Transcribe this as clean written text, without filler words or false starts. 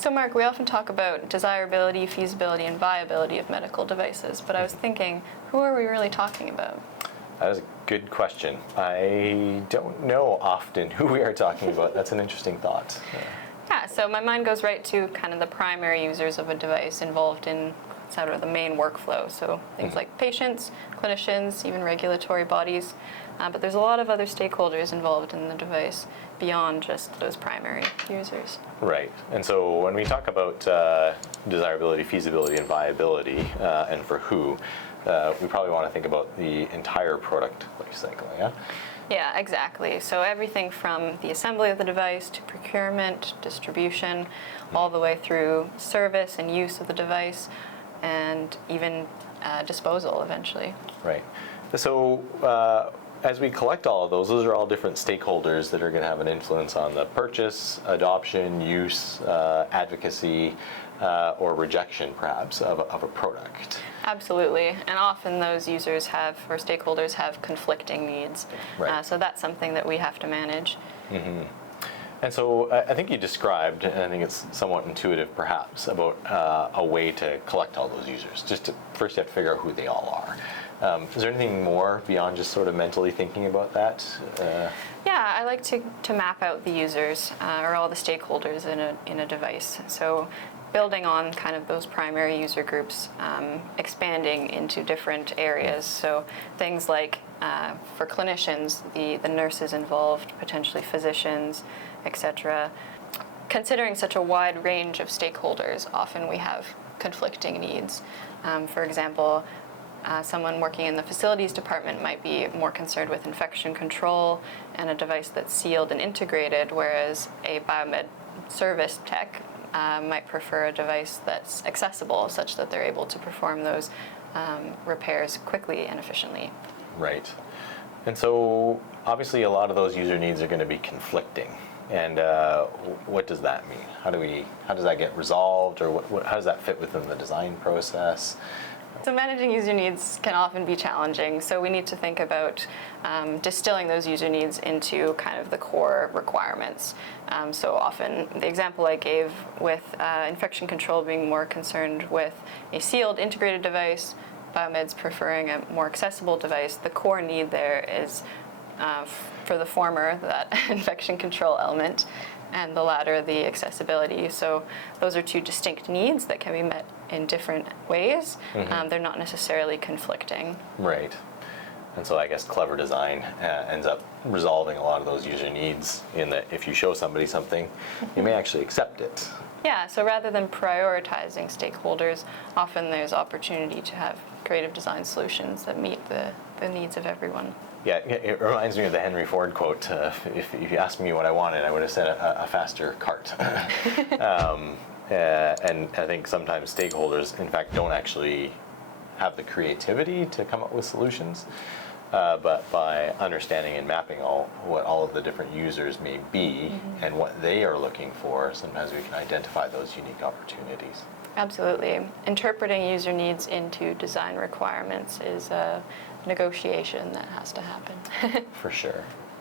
So Mark, we often talk about desirability, feasibility, and viability of medical devices, but I was thinking, who are we really talking about? That is a good question. I don't know often who we are talking about. That's an interesting thought. Yeah, so my mind goes right to kind of the primary users of a device involved in sort of the main workflow. So things like patients, clinicians, even regulatory bodies. But there's a lot of other stakeholders involved in the device beyond just those primary users. Right. And so when we talk about desirability, feasibility, and viability, and for who, we probably want to think about the entire product life cycle, yeah? Yeah, exactly. So everything from the assembly of the device to procurement, distribution, all the way through service and use of the device, and even disposal eventually. Right. So as we collect all of those are all different stakeholders that are going to have an influence on the purchase, adoption, use, advocacy, or rejection, perhaps, of a product. Absolutely, and often those users or stakeholders have conflicting needs. Right. So that's something that we have to manage. Mm-hmm. And so I think you described, and I think it's somewhat intuitive perhaps, about a way to collect all those users. First you have to figure out who they all are. Is there anything more beyond just sort of mentally thinking about that? Yeah, I like to map out the users or all the stakeholders in a device. So building on kind of those primary user groups, expanding into different areas. So things like for clinicians, the nurses involved, potentially physicians, etc. Considering such a wide range of stakeholders, often we have conflicting needs. For example, someone working in the facilities department might be more concerned with infection control and a device that's sealed and integrated, whereas a biomed service tech might prefer a device that's accessible, such that they're able to perform those repairs quickly and efficiently. Right. And so obviously a lot of those user needs are going to be conflicting. And what does that mean? How does that get resolved, or how does that fit within the design process? So managing user needs can often be challenging, so we need to think about distilling those user needs into kind of the core requirements. So often, the example I gave with infection control being more concerned with a sealed integrated device, biomeds preferring a more accessible device, the core need there is for the former, that infection control element, and the latter, the accessibility. So those are two distinct needs that can be met in different ways. Mm-hmm. They're not necessarily conflicting. Right. And so I guess clever design ends up resolving a lot of those user needs in that if you show somebody something, you may actually accept it. Yeah, so rather than prioritizing stakeholders, often there's opportunity to have creative design solutions that meet the needs of everyone. Yeah, it reminds me of the Henry Ford quote, if you asked me what I wanted, I would have said a faster cart. And I think sometimes stakeholders, in fact, don't actually have the creativity to come up with solutions, but by understanding and mapping what all of the different users may be and what they are looking for, sometimes we can identify those unique opportunities. Absolutely. Interpreting user needs into design requirements is a negotiation that has to happen. For sure.